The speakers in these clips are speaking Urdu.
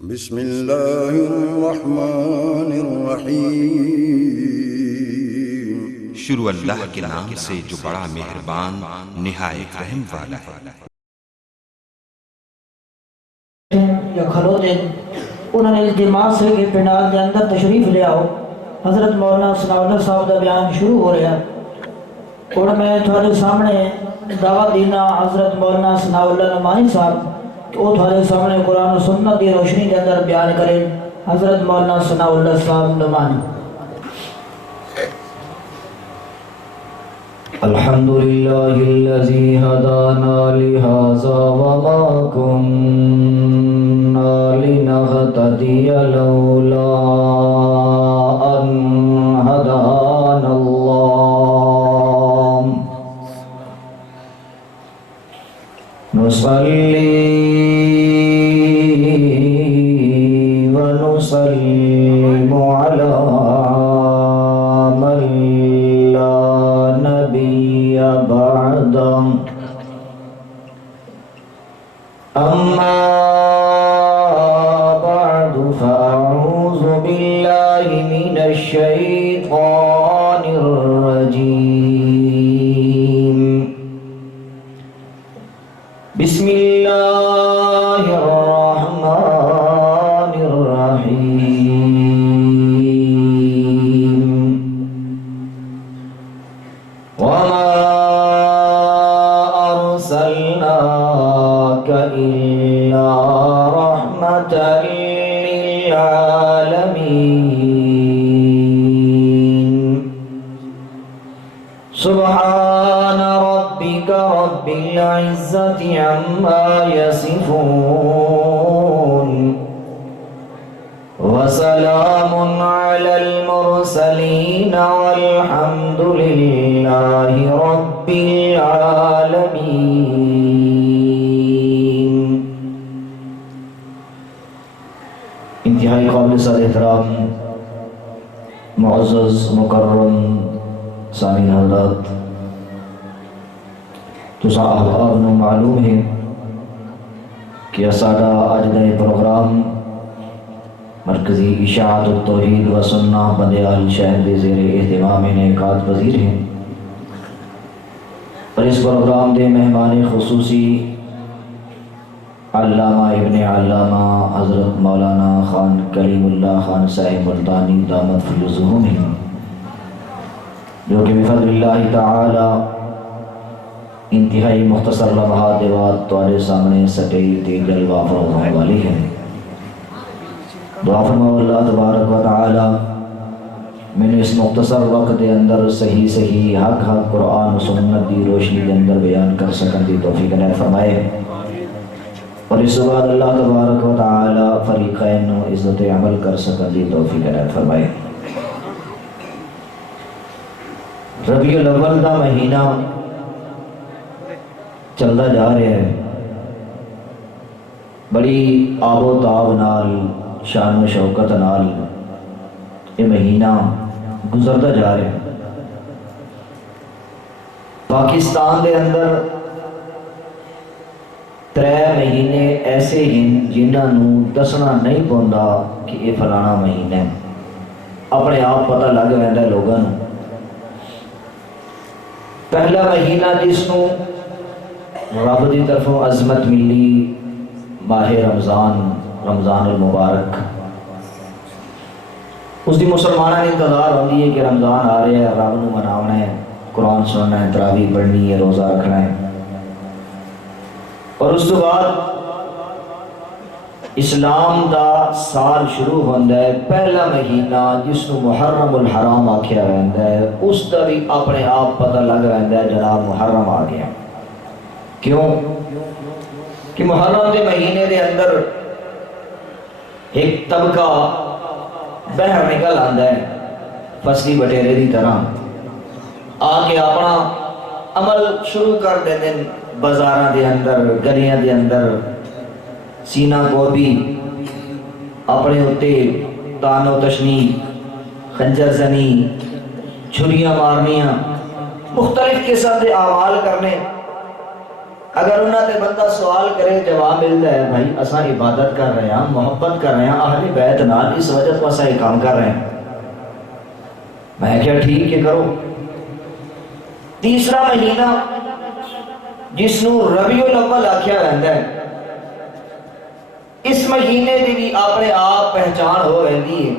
بسم اللہ الرحمن الرحیم۔ شروع اللہ کے نام سے جو بڑا مہربان نہایت رحم والا ہے۔ یا کھلوتے انہوں نے التماس سے کہ پنڈال کے اندر تشریف لے آؤ، حضرت مولانا ثناء اللہ صاحب کا بیان شروع ہو رہا ہے اور میں تھوڑے سامنے دعوت دینا حضرت مولانا ثناء اللہ نعمانی صاحب کہ وہ تھوڑے سامنے قرآن و سنت کی روشنی کے اندر بیان کریں۔ حضرت مولانا ثناء اللہ صاحب نعمانی۔ الحمد لله الذي هدانا لهذا وما كنا لنهتدي لولا أن هدانا الله نصلي ونسلم على من لا نبي بعده أما بعد فأعوذ بالله من الشيطان الرجيم بسم الله الرحمن الرحيم وما أرسلناك إلا رحمة للعالمين سبحان ربك رب العزة عما يصفون وسلام على المرسلين والحمد لله رب العالمين۔ انتہائی قابل صد احترام معزز مکرم سامعین حضرات، تساں احباب نو معلوم ہے کہ ساڈا اج دا پروگرام مرکزی اشاعت التوحید و سنہ بندیال شہر دے زیر اہتمام انعقاد پذیر ہیں، اور اس پروگرام دے مہمان خصوصی علامہ ابن علامہ حضرت مولانا خان کلیم اللہ خان صاحب ملتانی دامت فیضہم ہیں، جو کہ بفضل اللہ تعالی انتہائی مختصر لمحات دے بعد تواڈے سامنے سٹیج تے جلوہ فرمانے والی ہیں۔ دعا فرماؤ اللہ تبارک و تعالی میں نے اس مختصر وقت دے اندر صحیح حق قرآن و سنت دی روشنی دے اندر بیان کر سکن دی توفیق عنایت فرمائے، اور اس بعد اللہ تبارک و تعالی فریقین و عزت عمل کر سکن دی توفیق عنایت فرمائے۔ ربیع الاول دا مہینہ چلتا جا رہا ہے، بڑی آب و تاب نال شان و شوکت نال یہ مہینہ گزرتا جا رہا ہے۔ پاکستان دے اندر 3 مہینے ایسے ہیں جنہاں نوں دسنا نہیں پوندا کہ یہ فلانا مہینہ ہے، اپنے آپ پتہ لگ ویندا ہے لوگاں نوں۔ پہلا مہینہ جس نوں رب دی طرفوں عظمت ملی ماہ رمضان المبارک، اس دی مسلمانوں نے انتظار ہوتی ہے کہ رمضان آ رہا ہے، رب نو مناونا ہے، قرآن سننا ہے، تراویح پڑھنی ہے، روزہ رکھنا ہے، اور اس کے بعد اسلام دا سال شروع ہوتا ہے۔ پہلا مہینہ جس نو محرم الحرام آکھیا رہتا ہے، اس دا بھی اپنے آپ پتہ لگ رہتا ہے جناب محرم آ گیا۔ کیوں کہ محرم دے مہینے دے اندر ایک طبقہ باہر نکل آتا ہے فصلی بٹیرے دی طرح، آ کے اپنا عمل شروع کر دیتے ہیں، بازاراں دے اندر گلیاں دے اندر سینہ گوبی، اپنے ہوتے تان و تشنی، خنجر زنی، چھریاں مارنیاں، مختلف قسم دے اعمال کرنے، اگر انہوں نے بندہ سوال کرے جواب ملتا ہے بھائی اساں عبادت کر رہے ہیں محبت کر رہے ہیں اہل بیت نال اس وجہ تو اساں یہ کام کر رہے ہیں میں کیا ٹھیک ہے کرو تیسرا مہینہ جس نو ربیع الاول آکھیا رہندا ہے اس مہینے دی بھی اپنے آپ پہچان ہو رہی ہے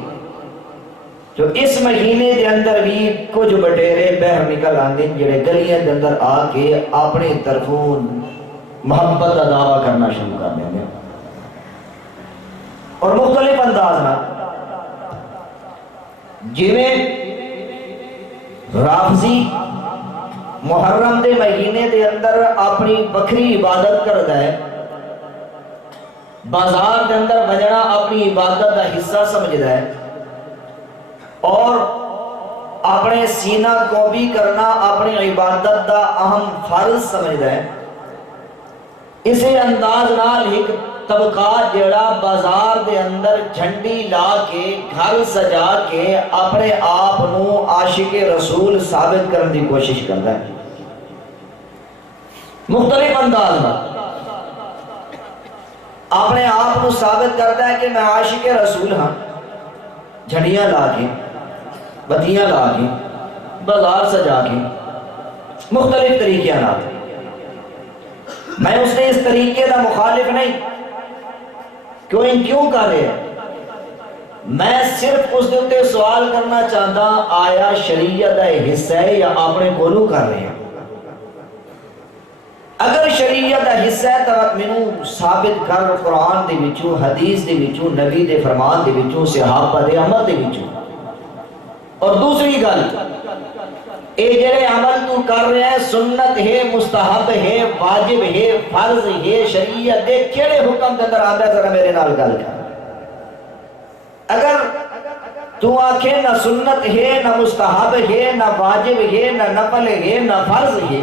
جو اس مہینے دے اندر بھی کچھ بٹیرے بہر نکل آندے جڑے گلیاں دے اندر آ کے اپنے طرفوں محبت کا دعویٰ کرنا شروع کر دیں گے اور مختلف انداز میں جویں رافضی محرم دے مہینے دے اندر اپنی بکری عبادت کرتا ہے بازار دے اندر بجنا اپنی عبادت کا حصہ سمجھتا ہے اور اپنے سینہ کو بھی کرنا اپنی عبادت کا اہم فرض سمجھتا ہے اسی انداز نال ایک طبقات جڑا بازار دے اندر جھنڈی لا کے گھر سجا کے اپنے آپ نو عاشق رسول ثابت کرنے کی کوشش کرتا ہے مختلف انداز میں اپنے آپ نو ثابت کرتا ہے کہ میں عاشق رسول ہاں جھنڈیاں لا کے بتیاں لا کے بازار سجا کے مختلف طریقے نال میں اس نے اس طریقے کا مخالف نہیں کیوں کر رہے ہیں میں صرف اس دے سوال کرنا چاہتا آیا شریعت کا حصہ ہے یا اپنے کولوں کر رہے ہیں اگر شریعت کا حصہ ہے تو مینوں ثابت کر قرآن دے وچوں حدیث دے وچوں نبی دے فرمان دے وچوں صحابہ دے عمل دے وچوں اور دوسری گل اے جڑے عمل تو کر رہے ہیں سنت ہے مستحب ہے واجب ہے فرض ہے شریعت دے کیڑے حکم دے اندر آندا ہے ذرا میرے نال گل کر اگر تو آکھے نہ سنت ہے نہ مستحب ہے نہ واجب ہے نہ نفل ہے نہ فرض ہے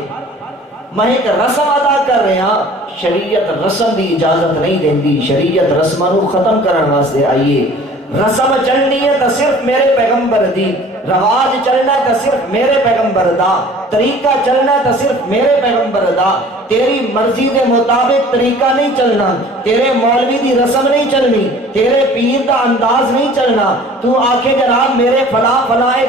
میں ایک رسم ادا کر رہے ہیں شریعت رسم دی اجازت نہیں دیندی شریعت رسموں نو ختم کرن واسطے آئیے رسم چلنی ہے تو صرف میرے پیغمبر دی رواج چلنا ہے تو صرف میرے پیغمبر دا طریقہ چلنا ہے تو صرف میرے پیغمبر دا تیری مرضی دے مطابق طریقہ نہیں چلنا تیرے مولوی دی رسم نہیں چلنی تیرے پیر دا انداز نہیں چلنا تو آکھے جناب میرے فلاں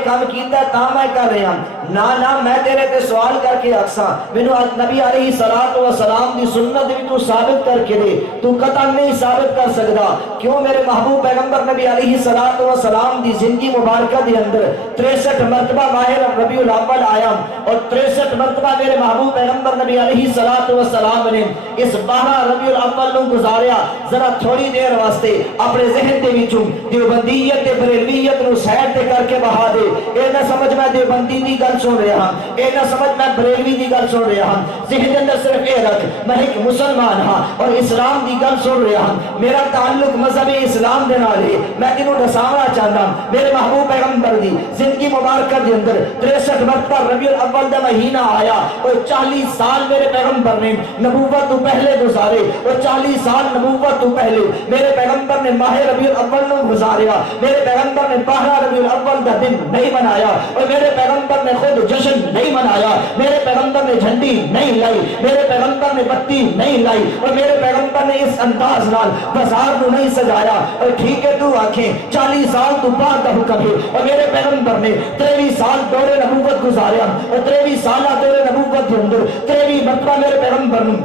کام کیتا ہے تا میں کر رہا نہ میں تیرے تے سوال کر کے اکساں مینوں نبی علیہ الصلوۃ والسلام دی سنت بھی تو ثابت کر کے دے تو قطعا نہیں ثابت کر سکدا کیوں میرے محبوب پیغمبر نبی علیہ الصلوۃ والسلام دی زندگی مبارکہ دے اندر 63 مرتبہ ماہ ربیع الاول آیا اور 63 مرتبہ میرے محبوب پیغمبر نبی علیہ الصلوۃ والسلام نے اس 12 ربیع الاول نو گزاریا ذرا تھوڑی دیر واسطے اپنے ذہن دے وچوں دیوبندیت تے بریلویت نو سائڈ تے کر کے بہا دے اے نہ سمجھ میں دیوبندی دی گل سن رہا ہاں اے نہ سمجھ میں بریلوی دی گل سن رہا ہاں ذہن دے اندر صرف اے رکھ میں ایک مسلمان ہاں اور اسلام دی گل سن رہا ہاں میرا تعلق مذہب اسلام دے نال ہے میں تینوں دساونا چاہتا ہوں میرے محبوب پیغمبر دی زندگی مبارکہ دے اندر 63 مرتبہ ربیع الاول دا مہینہ آیا اور 40 سال میرے پیغمبر نے نبوت تو پہلے گزارے اور 40 سال نبوت تو پہلے میرے پیغمبر نے ماہ ربیع الاول نو گزاریا میرے پیغمبر نے 12 ربیع الاول دا دن نہیں منایا اور میرے پیغمبر نے خود جشن نہیں منایا میرے پیغمبر نے جھنڈی نہیں لائی میرے پیغمبر نے بتی نہیں لائی اور میرے پیغمبر نے اس انداز نال بازار کو نہیں سجایا اور ٹھیک ہے تو آنکھیں 40 سال تو بعد کا حکم ہے اور میرے پیغمبر نے 23 سال دور نبوت گزاریا اور 23 سالہ دور نبوت کے اندر 23 مرتبہ میرے پیغمبر نے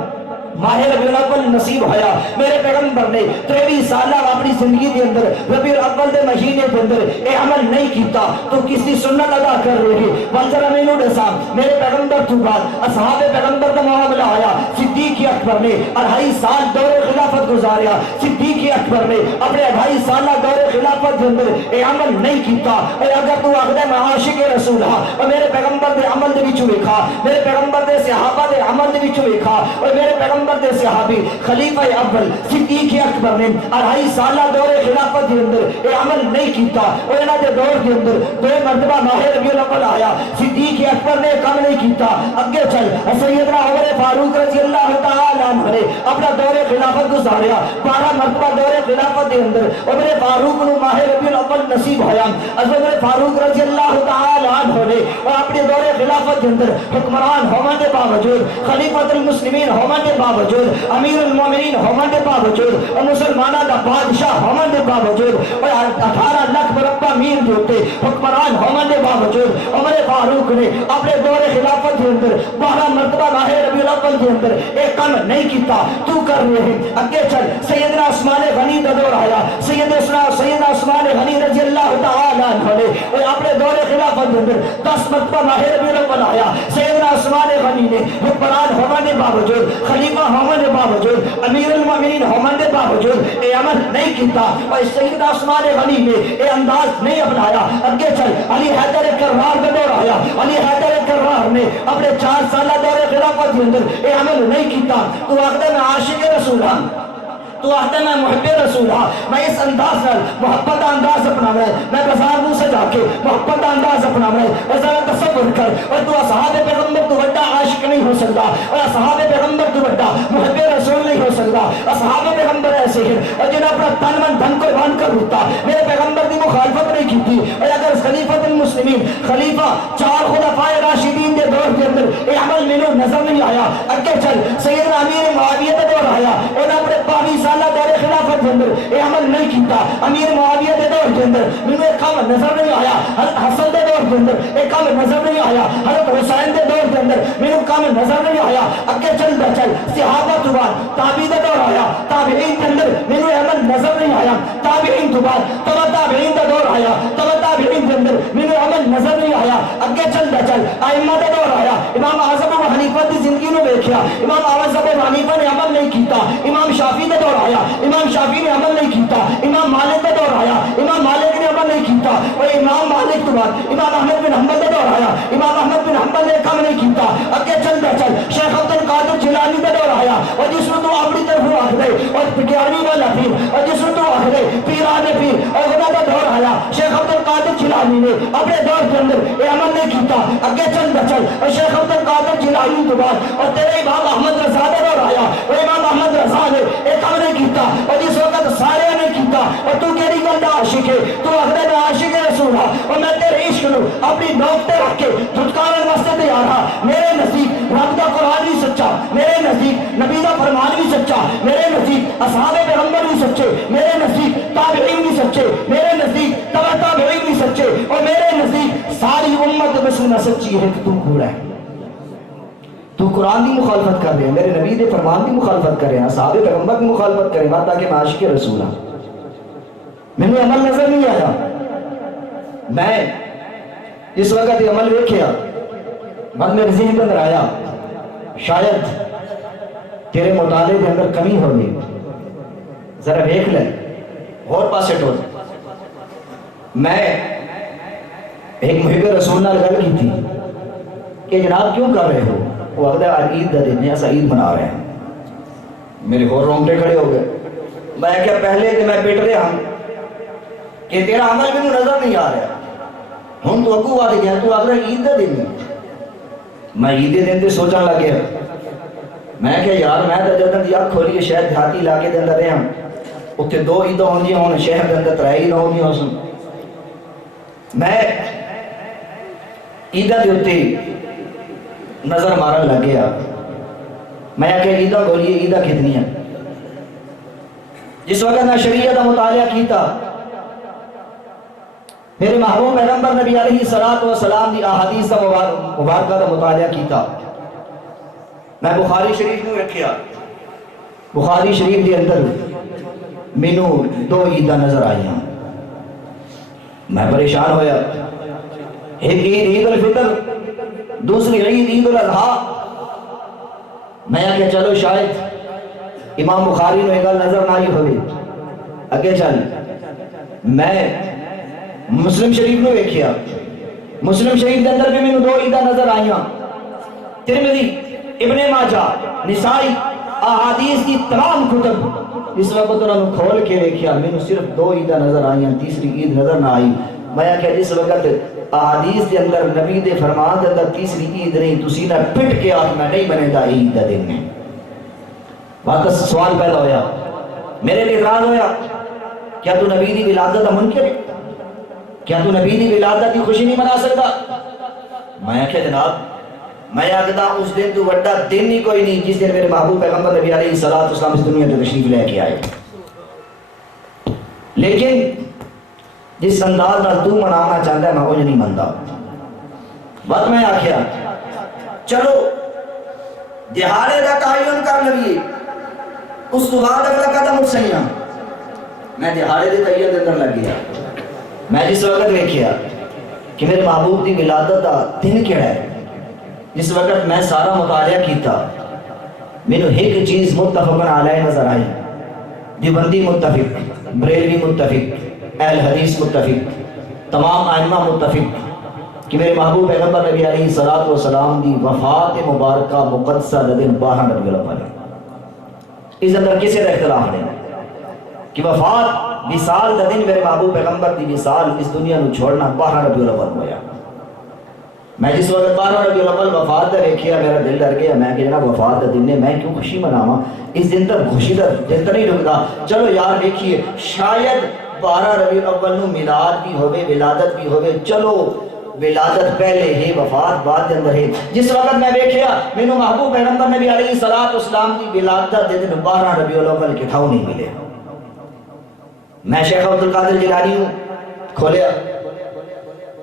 ماہ ربیع الاول نصیب ہویا میرے پیغمبر نے 23 سالہ اپنی زندگی کے اندر ربیع الاول دے مہینے کے اندر اے عمل نہیں کیتا تو کس دی سنت ادا کر رہے ہیں منظر امینو دسا میرے پیغمبر تو بعد اصحاب پیغمبر کا معاملہ آیا صدیق اکبر نے 2.5 سال دور خلافت گزاریا صدیق اکبر نے اپنے 2.5 سالہ دور خلافت کے اندر اے عمل نہیں کیتا اور اگر تو آخر میں عاشق رسول ہاں اور میرے پیغمبر دے عمل دے وچوں ویکھا میرے پیغمبر دے صحابہ دے عمل دے وچوں ویکھا اور میرے پیغمبر دے صحابی خلیفہ اول صدیق اکبر نے 2.5 سالہ دور خلافت کے اندر یہ عمل نہیں کیتا اور انہاں دے دور کے اندر 2 مرتبہ ماہ ربیع الاول آیا صدیق اکبر نے کام نہیں کیتا اگے چل سیدنا عمر فاروق رضی اللہ تعالی عنہ نے اپنا دور خلافت گزاریا 12 مرتبہ دور خلافت دے اندر عمر فاروق نو ماہ ربیع الاول نصیب ہویا عمر فاروق رضی اللہ تعالی عنہ نے اور اپنے دور خلافت دے اندر حکمران ہونے کے باوجود خلیفۃ المسلمین ہونے کے باوجود امیر المومنین ہونے کے باوجود اور مسلمانوں کا بادشاہ ہونے کے باوجود اور 18 لاکھ مربع میل کے اوپر حکمران ہونے کے باوجود عمر فاروق نے اپنے دور خلافت کے اندر 12 مرتبہ ماہ ربیع الاول کے اندر ایک کام نہیں کیتا تو کر رہے ہیں اگے چل سیدنا عثمان غنی کا دور آیا سیدنا عثمان غنی رضی اللہ تعالی عنہ نے اور اپنے دور خلافت کے اندر 10 مرتبہ ماہ ربیع الاول آیا سیدنا عثمان غنی نے حکمران ہونے کے باوجود خلیفہ ہونے کے باوجود امیر المومنین ہونے کے باوجود یہ عمل نہیں کیتا اور سیدنا عثمان غنی نے یہ انداز نہیں اپنایا اگے چل علی حیدر کرار کا دور آیا علی حیدر کرار نے اپنے 4 سالہ دور خلافت کے اندر یہ عمل نہیں کیتا تو آخر میں عاشق رسول ہوں تو آخر میں محب رسول ہاں میں اس انداز میں محبت انداز اپنا میں بازار منہ سے جا کے محبت انداز اپنا اور ذرا تصور کر اور تو اصحاب پیغمبر تو بڑا عاشق نہیں ہو سکتا اور اصحاب پیغمبر تو بڑا محب رسول نہیں ہو سکتا اصحاب پیغمبر ایسے ہیں اور جنہیں اپنا تن من دھن کو بان کر ہوتا میرے پیغمبر کی مخالفت نہیں کی تھی اور اگر خلیفۃ المسلمین خلیفہ 4 خلفائے راشدین کے دور کے اندر یہ عمل مینوں نظر نہیں آیا اگے چل سیدنا امیر معاویہ کا دور آیا اور اپنے 22 اللہ دور خلافت کے اندر یہ عمل نہیں کیتا امیر معاویہ کے دور کے اندر مینوں ایک کام نظر نہیں آیا حضرت حسن کے دور کے اندر ایک کام نظر نہیں آیا حضرت حسین کے دور کے اندر مینوں کام نظر نہیں آیا اگے چل صحابہ تو بعد تابعین کا دور آیا تابعین کے اندر مینوں عمل نظر نہیں آیا تابعین تو بعد تبع تابعین کا دور آیا تبع تابعین کے اندر مینوں عمل نظر نہیں آیا اگے چل ائمہ کا دور آیا امام اعظم ابو حنیفہ کی زندگی نو دیکھیا امام اعظم ابو حنیفہ نے عمل نہیں کیتا امام شافعی کا دور آیا امام شافعی نے عمل نہیں کیتا امام مالک کا دور آیا امام مالک نے عمل نہیں کیتا اور امام مالک تو بعد امام احمد بن حنبل کا دور آیا امام احمد بن حنبل نے کام نہیں کیتا اگے چل شیخ عبد القادر جیلانی کا دور آیا اور جس کو تو اپنی طرف آکھ دے اور 11ویں والا پیر اور جس کو تو آکھ دے پیران پیر اور خدا کا دور آیا شیخ عبد القادر جیلانی نے اپنے دور کے اندر یہ عمل نہیں کیتا اگے چل اور شیخ عبد القادر جیلانی تو بعد اور تیرے امام احمد رضا کا دور آیا اور امام احمد رضا نے ایک عمل نہیں کیتا اور جس وقت سارے نے کیتا اور تو کیڑی گل دا عاشق ہے تو اخدے میں عاشق رسول ہاں اور میں تیرے عشق نو اپنی نوک تے رکھ کے دھتکارن واسطے تیار ہاں میرے نزدیک رب دا قرآن بھی سچا میرے نزدیک نبی دا فرمان بھی سچا میرے نزدیک اصحاب پیغمبر بھی سچے میرے نزدیک تابعین بھی سچے میرے نزدیک تبع تابعین بھی سچے اور میرے نزدیک ساری امت مسلمہ سچی ہے کہ تو کوڑا ہے تو قرآن کی مخالفت کر رہے ہیں میرے نبی دے فرمان کی مخالفت کر رہے ہیں صحابہ پیغمبر کی مخالفت کر رہے ہیں تاکہ میں عاشق رسول ہوں میں عمل نظر نہیں آیا میں اس وقت یہ عمل دیکھیا بعد میرے ذہن کے اندر آیا شاید تیرے مطالعے کے اندر کمی ہوگی ذرا دیکھ لے اور پاسے ٹول میں ایک محب رسول نے گل کی تھی کہ جناب کیوں کر رہے ہو وہ اگلا عید دا دن ہے ایسا عید منا رہے ہیں میرے اور رونگٹے کھڑے ہو گئے میں کیا پہلے کہ میں بیٹھ رہا ہوں کہ تیرا عمل بھی نظر نہیں آ رہا ہوں تو اگو آ گیا تو اگلا عید دا دن ہے میں عید دن دے سوچا لگے میں کہ یار میں تو جدن دی اکھ کھولی شہر دیہاتی علاقے دے اندر رہا اتنے 2 عیداں ہوندیاں ہون شہر دے اندر 3 عیداں ہوندیاں ہون میں عیداں دے اوتے نظر مارن لگ گیا میں کہ عیداں بولیے عیداں کتنی ہیں جس وقت میں شریعت کا مطالعہ کیتا میرے محبوب پیغمبر نبی علیہ الصلوۃ والسلام دی احادیث کا مبارکہ کا مطالعہ کیتا میں بخاری شریف میں رکھیا بخاری شریف کے اندر مینوں 2 عیداں نظر آئی ہیں میں پریشان ہویا ایک عید الفطر دوسری عید الاضحیٰ میں کہ چلو شاید امام بخاری نے گل نظر نہ آئی ہوئی اگے چل میں مسلم شریف نے دیکھیا مسلم شریف کے اندر بھی میں 2 عیداں نظر آئیاں ترمذی ابن ماجہ نسائی احادیث کی تمام کتب اس وقت انہوں نے کھول کے دیکھیا میں صرف 2 عیداں نظر آئیاں تیسری عید نظر نہ آئی میں کہ جس وقت احادیث کے اندر نبی دے فرمان کے اندر تیسری عید نہیں تسی نہ پٹ کے آخ میں نہیں بنے دا عید دا دن ہے واپس سوال پیدا ہویا میرے لیے اعتراض ہویا کیا تو نبی دی ولادت دا منکر ہے؟ کیا تو نبی دی ولادت کی خوشی نہیں منا سکتا؟ میں کہ جناب میں آگتا اس دن تو وڈا دن ہی کوئی نہیں جس دن میرے محبوب پیغمبر نبی علیہ السلام اس دنیا میں تشریف لے کے آئے. لیکن جس انداز نال تو منانا چاہتا ہے میں وہ نہیں منتا. بات میں آکھیا چلو دہاڑے دا تعین کر لئیے اس تو بعد اگلا قدم اٹھسیاں. میں دہاڑے دے تعین دے اندر لگ گیا. میں جس وقت دیکھیا کہ میرے محبوب دی ولادت دا دن کیڑا ہے جس وقت میں سارا مطالعہ کیتا مینوں ایک چیز متفق علیہ نظر آئی. دیوبندی متفق, بریلوی متفق, اہل حدیث متفق, تمام ائمہ متفق کہ میرے محبوب پیغمبر نبی علیہ الصلوۃ والسلام دی وفات مبارکہ مقدسہ دا دن 12 ربیع الاول ہے. اس اندر کسی دا اختلاف نہیں کہ وفات وصال دا دن میرے محبوب پیغمبر دی وصال اس دنیا نو چھوڑنا 12 ربیع الاول ہویا. میں جس وقت 12 ربیع الاول وفات دا دیکھیا میرا دل ڈر گیا. میں کہ جناب وفات دا دن ہے میں کیوں خوشی مناواں؟ اس دن تک خوشی دا دن تو نہیں رکدا. چلو یار دیکھیے شاید 12 ربیع الاول نو میلاد بھی ہوے ولادت بھی ہوے. چلو ولادت پہلے ہے وفات بعد کے اندر ہے. جس وقت میں دیکھیا مینوں محبوب پیغمبر نبی علیہ الصلوۃ والسلام دی ولادت دے دن 12 ربیع الاول کے تھاؤ نہیں ملے. میں شیخ عبد القادر جیلانی ہوں کھولیا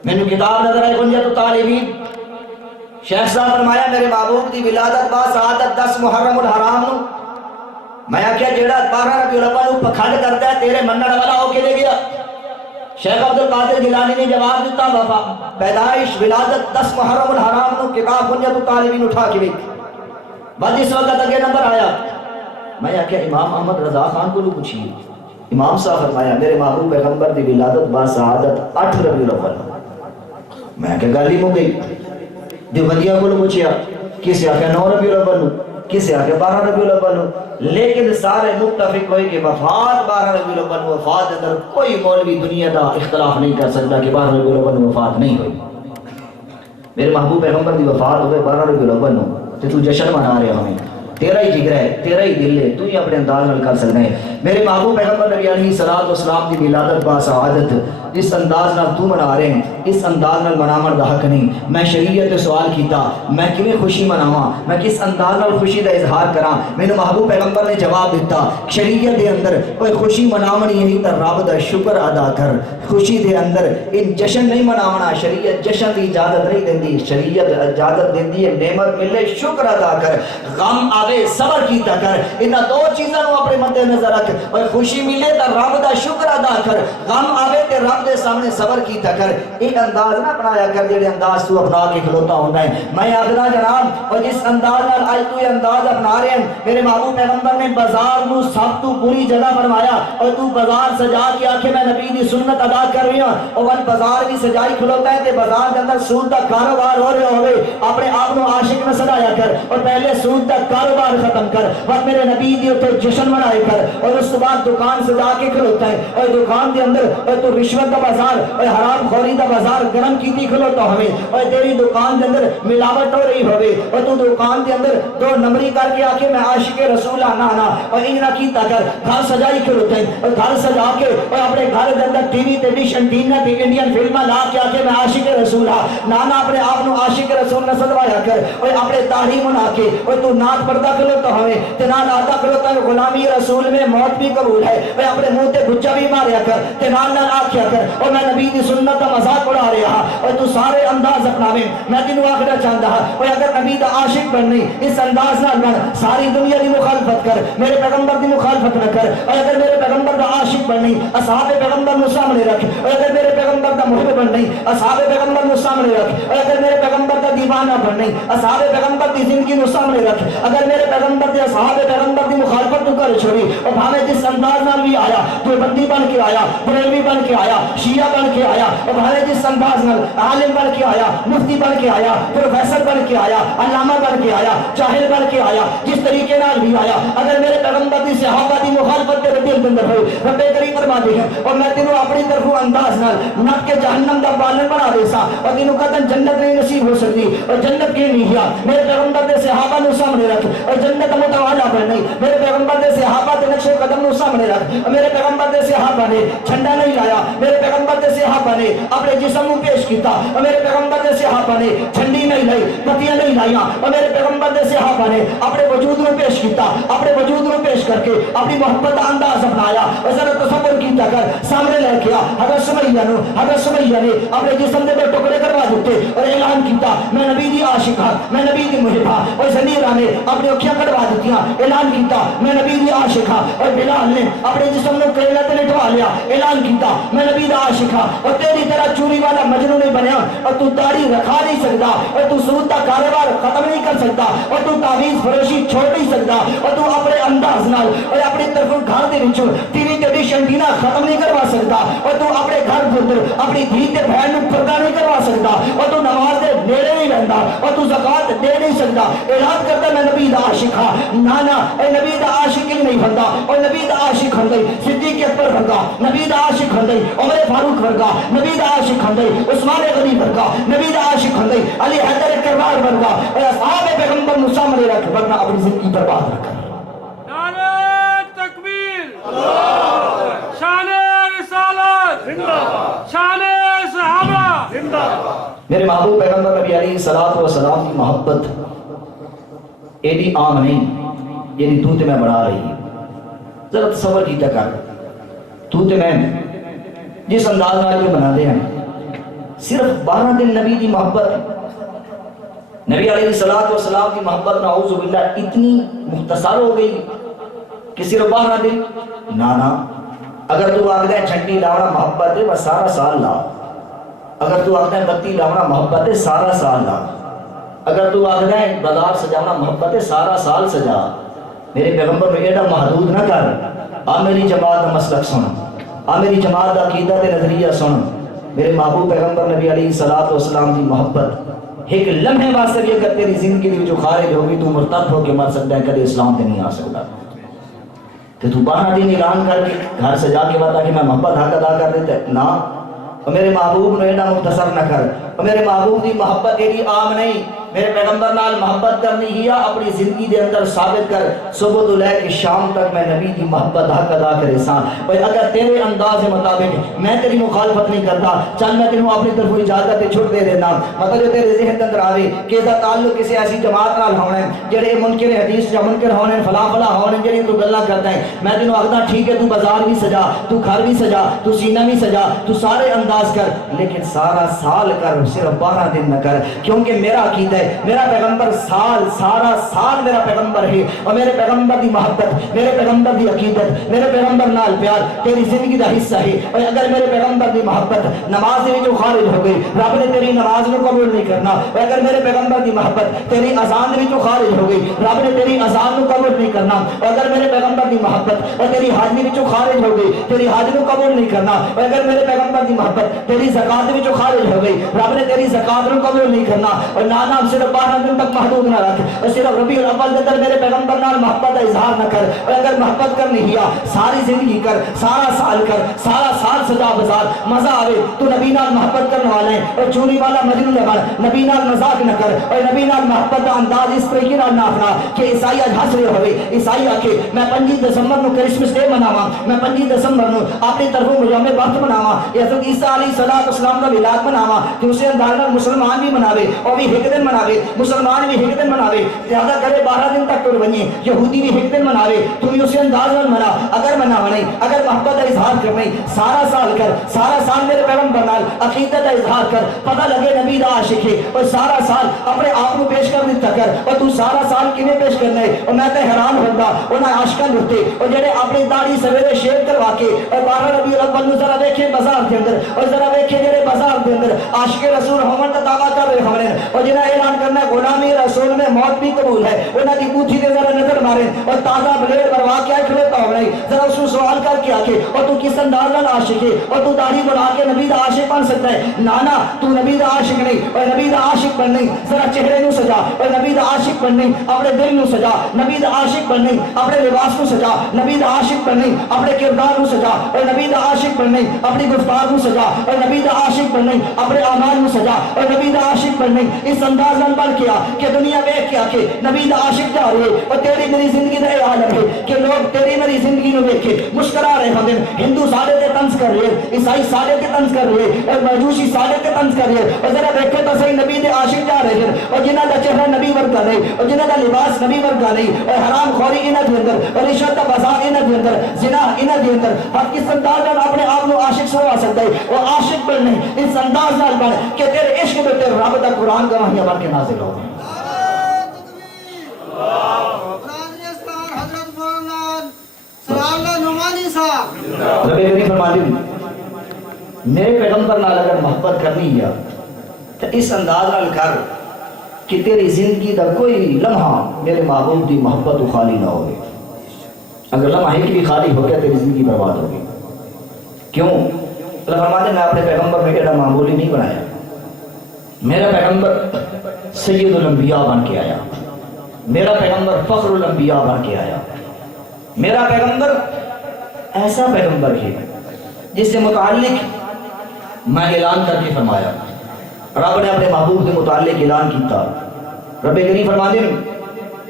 مینوں کتاب نظر آئی کنجت الطالبین. شیخ صاحب فرمایا میرے محبوب دی ولادت با سعادت 10 محرم الحرام نو. میں کیا جیڑا 12 ربیع الاول نو پکھنڈ کرتا ہے تیرے منن والا ہو کے لے گیا. شیخ عبد القادر جیلانی نے جواب دیتا وفا پیدائش ولادت 10 محرم الحرام نو کتاب کنجت الطالبین اٹھا کے دیکھ. بعد اس وقت اگے نمبر آیا. میں کیا امام احمد رضا خان کو پوچھیے. امام صاحب فرمایا میرے محبوب پیغمبر دی ولادت با سعادت 8 ربیع الاول. میں کہ گل ہی مک گئی. دیوبندیاں کو پوچھیا کسے آکھیا 9 ربیع الاول نو, کسے آکھیا 12 ربیع الاول نو. لیکن سارے متفق ہوئے کہ وفات 12 ربیع الاول نو. وفات اندر کوئی مولوی دنیا دا اختلاف نہیں کر سکتا کہ 12 ربیع الاول نو وفات نہیں ہوئی. میرے محبوب پیغمبر دی وفات ہوئے 12 ربیع الاول نو تے تو جشن منا رہے ہمیں. تیرا ہی جگر ہے, تیرا ہی دل ہے, تو ہی اپنے انداز نال کر سکتے ہیں. میرے محبوب پیغمبر نبی علیہ الصلوۃ والسلام دی ولادت با سعادت جس انداز نال تو منا رہے ہیں اس انداز نال مناون دا حق نہیں. میں شریعت تے سوال کیتا میں کیویں خوشی مناواں, میں کس انداز نال خوشی دا اظہار کراں. میرے محبوب پیغمبر نے جواب دیتا شریعت دے اندر کوئی خوشی مناونی ہے تے رب دا شکر ادا کر. خوشی دے اندر ان جشن نہیں مناونا. شریعت جشن دی اجازت نہیں دیندی. شریعت اجازت دیندی ہے نعمت ملے شکر ادا کر, غم آوے صبر کیتا کر. انہاں دو چیزاں نو اپنے مد نظر رکھ. اور خوشی ملے تے رب دا شکر ادا کر, غم آوے تے رب دے سامنے صبر کیتا کر. ایک انداز نہ اپنایا کر جڑے انداز تو اپنا کے کھلوتا ہوندا ہے. میں آخدا جناب اور جس انداز نال اج تو یہ انداز اپنا رہے ہیں میرے محبوب پیغمبر نے بازار نو سب تو بری جگہ فرمایا. اور تو بازار سجا کے آکھے میں نبی دی سنت ادا کر رہی ہوں. اور وہ بازار بھی سجائی کھلوتا ہے تے بازار کے اندر سود دا کاروبار ہو رہا ہوئے اپنے آپ نو عاشق نہ سجایا کر اور پہلے سود دا کاروبار ختم کر. وقت میرے نبی دی اوپر جشن منائے کر اور اس بعد دکان سجا کے کھلوتا ہے اور دکان دے اندر اور تو رشوت دا بازار اور حرام خوری دا بازار گرم کیتی کھلوتا ہوئے اور تیری دکان دے اندر ملاوٹ ہو رہی ہوئے اور تو دکان دے اندر 2 نمبری کر کے آکے میں عاشق رسول آنا اور انہاں کیتا کر. گھر سجائی کھلوتا ہے اور گھر سجا کے اور اپنے گھر دے اندر ٹی وی تے ڈش انٹینا تے انڈین فلماں لا کے آکے میں عاشق رسول نانا اپنے آپ نو عاشق رسول نہ سدوایا کر اور اپنے داڑھی منا کے اور تو ناک پردہ کھلوتا ہوئے تے نال آدھا کھلوتا ہے غلامی رسول میں موت بھی قبول ہے اور اپنے منہ تے گچا بھی ماریا کر تے نال نال آکھیا کر اور میں نبی دی سنت دا مذاق اڑا رہا اور تو سارے انداز اپناویں. میں تینوں آکھنا چاہندا ہاں اور اگر نبی دا عاشق بننی اس انداز نال بن ساری دنیا دی مخالفت کر میرے پیغمبر دی مخالفت نہ کر. اور اگر میرے پیغمبر دا عاشق بننی اصحاب پیغمبر نو سامنے رکھ اور اگر میرے پیغمبر دا محب بننی اصحاب پیغمبر نو سامنے رکھ اور اگر میرے پیغمبر دا دیوانہ بننی اصحاب پیغمبر دی زندگی نو سامنے رکھ. اگر میرے پیغمبر دے اصحاب پیغمبر دی مخالفت تو کر چھوڑی اور بھاوے جس انداز نال بھی آیا تو بندی بن کے آیا, بریلوی بن کے آیا, شیعہ بن کے آیا اور بھاوے جس انداز نال عالم بن کے آیا, مفتی بن کے آیا, پروفیسر بن کے آیا, علامہ بن کے آیا, جاہل بن کے آیا, جس طریقے نال بھی آیا اگر میرے پیغمبر دی صحابہ دی مخالفت تیرے دل اندر ہوئی رب کریم فرما دے اور میں تینوں اپنی طرفوں انداز نال نٹ کے جہنم دا بالن بنا دے سا اور تینوں قدم جنت نہیں نصیب ہو سکتی. اور جنت کی نہیں ہے میرے پیغمبر دے صحابہ نو سامنے رکھ اور جنت متوالا بننی میرے پیغمبر دے صحابہ تے نقش قدم نو سامنے رکھ. میرے پیغمبر دے صحابہ نے جھنڈا نہیں لایا, میرے پیغمبر دے صحابہ نے اپنے جسم نو پیش کیتا, میرے پیغمبر دے صحابہ نے جھنڈی نہیں لائی, پتیاں نہیں لائیاں, میرے پیغمبر دے صحابہ نے اپنے وجود نو پیش کیتا, اپنے وجود نو پیش کر کے اپنی محبت کا انداز اپنایا. ذرا تصور کیتا کر, سامنے لے کے حضرت سمیہ نے اپنے جسم دے ٹکڑے کروا دیتے اور اعلان کیتا میں نبی دی عاشق ہاں, میں نبی دی محب ہاں. اور زنیرہ نے اپنی اکھیاں کٹوا دیتیاں, اعلان کیتا میں نبی دی عاشق ہاں. اور بلال نے اپنے جسم نو کریلا تے لٹوا لیا, اعلان کیتا میں نبی دا عاشق ہاں. اور تیری طرح چوری والا مجنون نہیں بنیا, اور تو داڑھی رکھا نہیں سکتا, اور تو سود دا کاروبار ختم نہیں کر سکتا, اور تو تعویذ فروشی چھوڑ نہیں سکتا, اور تو اپنے انداز نال اور اپنی طرف گھر دے وچوں ٹی وی تے ڈش اینٹینا ختم نہیں کروا سکتا, اور تو اپنے گھر دے اندر اپنی دھی تے بہن نو پردہ نہیں کروا سکتا, اور تو نماز دے نیڑے نہیں رہندا, اور تو زکات دے نہیں سکتا. اعلان کرتا میں نبی دا عاشق ہاں. نانا اے نبی دا عاشق ہی نہیں بندا, اور نبی دا عاشق ہندے صدیق اکبر ورگا, نبی دا عاشق ہندے عمر فاروق ورگا, نبی دا عاشق ہندے عثمان غنی ورگا, نبی دا عاشق ہندے علی حیدر کرار ورگا, اور اصحاب پیغمبر نو سامنے رکھ ورنہ اپنی زندگی برباد نہ کر. نعرہ تکبیر, شان رسالت, شان صحابہ. میرے محبوب پیغمبر نبی علیہ الصلوۃ والسلام کی محبت ایڈی عام نہیں یعنی تو تے میں بڑھا رہی ہے. ذرا تصور کیتا کر, تو تے میں جس انداز نال یہ بنا دے ہیں, صرف 12 دن نبی دی محبت, نبی علیہ الصلوۃ والسلام کی محبت نعوذ باللہ اتنی مختصر ہو گئی کہ صرف 12 دن. نانا اگر تو آگدہ ہے جھنڈی لاؤنا محبت ہے بس سارا سال لا, اگر تو آگدہ ہے بتی لاؤنا محبت ہے سارا سال لا, اگر تو آگدہ ہے بازار سجانا محبت ہے سارا سال سجا. میرے پیغمبر میں ایڈا محدود نہ کر. آ میری جماعت کا مسلک سن, آ میری جماعت کا عقیدت نظریہ سن. میرے محبوب پیغمبر نبی علیہ الصلوۃ والسلام کی محبت ایک لمحے واسطے بھی اگر تیری زندگی دی جو خارج ہوگی تو مرتد ہو کے مر سکتا ہے, کدے اسلام تے نہیں آ سکتا. کہ تو 12 دن اعلان کر کے گھر سجا کے بتا کہ میں محبت حق ادا کر دیتا ہے نا. اور میرے محبوب نے ایڈا مختصر نہ کر, اور میرے محبوب دی محبت ایڈی عام نہیں. میرے پیغمبر نال محبت کرنی ہی اپنی زندگی دے اندر ثابت کر. صبح تو لے کے شام تک میں نبی دی محبت حق ادا کرے ساں. بھائی اگر تیرے انداز مطابق میں تیری مخالفت نہیں کرتا, چل میں تینوں اپنی طرف اجازت چھوٹ دے دینا. مطلب جو تیرے ذہن کے اندر آوے کہ اس دا تعلق کسی ایسی جماعت نال ہونا ہے جڑے منکر حدیث یا منکر ہونے فلاں فلاں ہونے جڑی تو گلاں کرتا ہے, میں تینوں آکھدا ٹھیک ہے تو بازار بھی سجا, تو گھر بھی سجا, تو سینہ بھی سجا, تو سارے انداز کر, لیکن سارا سال کر, صرف 12 دن نہ کر. کیونکہ میرا عقیدہ ہے میرا پیغمبر سارا سال میرا پیغمبر ہے, اور میرے پیغمبر دی محبت, میرے پیغمبر دی عقیدت, میرے پیغمبر نال پیار تیری زندگی دا حصہ ہے. اور اگر میرے پیغمبر دی محبت نماز میں جو خارج ہو گئی رب نے تیری نماز کو قبول نہیں کرنا. اور اگر میرے پیغمبر دی محبت تیری اذان میں جو خارج ہو گئی رب نے تیری اذان کو قبول نہیں کرنا. اور اگر میرے پیغمبر دی محبت اور تیری حاضری میں جو خارج ہو گئی تیری حاضری کو قبول نہیں کرنا. اور اگر میرے پیغمبر دی محبت تیری زکات میں جو خارج ہو گئی رب نے تیری زکات کو قبول نہیں کرنا. اور نانا صرف 12 دن تک محدود نہ رکھ, اور صرف ربیع الاول کے اندر میرے پیغمبر نال محبت کا اظہار نہ کر. اور اگر محبت کرنی ہی ساری زندگی کر, سارا سال کر, سارا سال سجا بازار, مزہ آوے تو نبی نال محبت کرنے والے ہیں. اور چوری والا مجنون نہ بن, نبی نال مذاق نہ کر, اور نبی نال محبت کا انداز اس طریقے نال نہ اپنا کہ عیسائی اج ہس رہے ہوئے. عیسائی آ کے میں 25 دسمبر نو کرسمس ڈے مناواں, میں 25 دسمبر نو اپنی طرفوں یوم وقت مناواں, حضرت عیسیٰ علیہ السلام کا میلاد مناواں, کہ اسے انداز نال مسلمان بھی مناوے اور بھی ایک دن مناوے, مسلمان بھی ایک دن مناوے, زیادہ کرے 12 دن تک ٹر بنی, یہودی بھی ایک دن مناوے, تم بھی اسے انداز نال منا. اگر مناوا نہیں, اگر محبت کا اظہار کرنا نہیں, سارا سال کر, سارا سال میرے پیغمبر نال عقیدت کا اظہار کر, پتہ لگے نبی دا عاشق ہے. اور سارا سال اپنے آپ کو پیش کر دیتا کر, اور تو سارا سال کنے پیش کرنا ہے. اور میں تے حیران ہوتا انہاں عاشقاں ہوتے اور جڑے اپنی داڑھی سویرے شیو کروا کے اور 12 ربیع الاول نو ذرا دیکھے بازار دے اندر, اور ذرا دیکھے جڑے بازار دے اندر عاشق رسول ہون دا دعویٰ کر رہے ہونے, اور جنہاں اعلان کرنا ہے غلامی رسول میں موت بھی قبول ہے, انہاں دی بوتھی دے ذرا نظر مارے اور تازہ بلیڈ مروا کے آئے کھڑوتا ہو نہیں, ذرا اس کو سوال کر کے آکے اور تو کس انداز نال عاشق ہے, اور تو داڑھی بنا کے نبی دا عاشق بن سکتا ہے. نانا تو نبی دا عاشق نہیں, اور نبی دا عاشق بن نہیں, ذرا چہرے نو سجا, اور نبی دا عاشق بن نہیں, اپنے دل نو سجا, نبی دا عاشق بن نہیں, اپنے لباس نو سجا, نبی دا عاشق بن نہیں, اپنے کردار نو سجا, اور نبی دا عاشق بن نہیں, اپنی گفتار نو سجا, اور نبی دا عاشق بن نہیں, اپنے اعمال نو سجا, اور نبی دا عاشق بن نہیں. اس انداز نال بن کے کہ دنیا ویکھ کے کہ نبی دا عاشق جا رہے اور تیری میری زندگی دا اے عالم ہے کہ لوگ تیری میری زندگی نو ویکھ کے مسکرا رہے ہوندے ہندو ساڈے تے طنز کر رہے عیسائی ساڈے تے طنز کر رہے اور مجوسی ساڈے تے طنز کر رہے اور ذرا ویکھے تو صحیح نبی دے عاشق جا رہے ہیں اور جنہاں دا چہرہ نبی ورگا نہیں اور جنہاں دا لباس نبی ورگا نہیں اور حرام خوری انہاں دے اندر اور رشوت دا بازار انہاں دے اندر زنا انہاں دے اندر ہر کس انداز نال اپنے آپ نو عاشق سمجھ سکدا ہے وہ عاشق بننے اس انداز نال بن کہ تیرے عشق دے تے رب دا قرآن گواہیاں بن کے نازل ہو رب کریم فرماتے ہیں میرے پیغمبر نال اگر محبت کرنی ہے تو اس انداز نال کر کہ تیری زندگی دا کوئی لمحہ میرے محبوب دی محبت خالی نہ ہوئے اگر لمحہ ایک بھی خالی ہو گیا تیری زندگی برباد ہوگی کیوں اللہ فرماتے ہیں میں اپنے پیغمبر میں ایڈا معمولی نہیں بنایا میرا پیغمبر سید الانبیاء بن کے آیا میرا پیغمبر فخر الانبیاء بن کے آیا میرا پیغمبر ایسا پیغمبر ہے جس سے متعلق میں اعلان کر کے فرمایا رب نے اپنے محبوب کے متعلق اعلان کیتا رب کریم فرماتے ہیں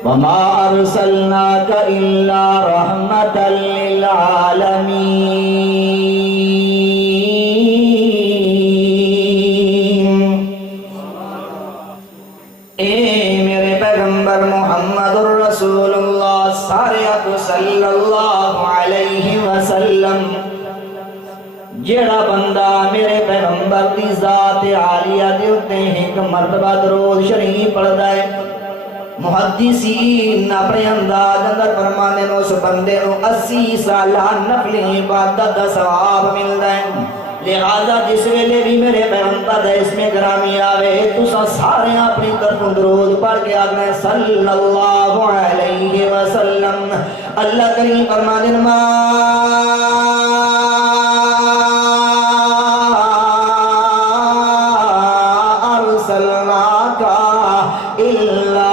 وَمَا أَرْسَلْنَاكَ إِلَّا رَحْمَةً لِّلْعَالَمِينَ اے میرے پیغمبر محمد الرسول اللہ صلی اللہ علیہ وسلم جیڑا بندہ میرے پیغمبر دی ذات عالیہ دے اتے ایک مرتبہ درود شریف پڑھدا ہے محدثین اپنے انداز اندر فرمانے نو اس بندے نو 80 سالہ نفل عبادت دا ثواب ملدا ہے لہذا جس ویلے بھی میرے پیغمبر دا اس میں گرامی آوے تسا سارے اپنی طرف درود پڑھ کے آگنے صلی اللہ علیہ وسلم اللہ کریم فرمانے ما ارسلناک الا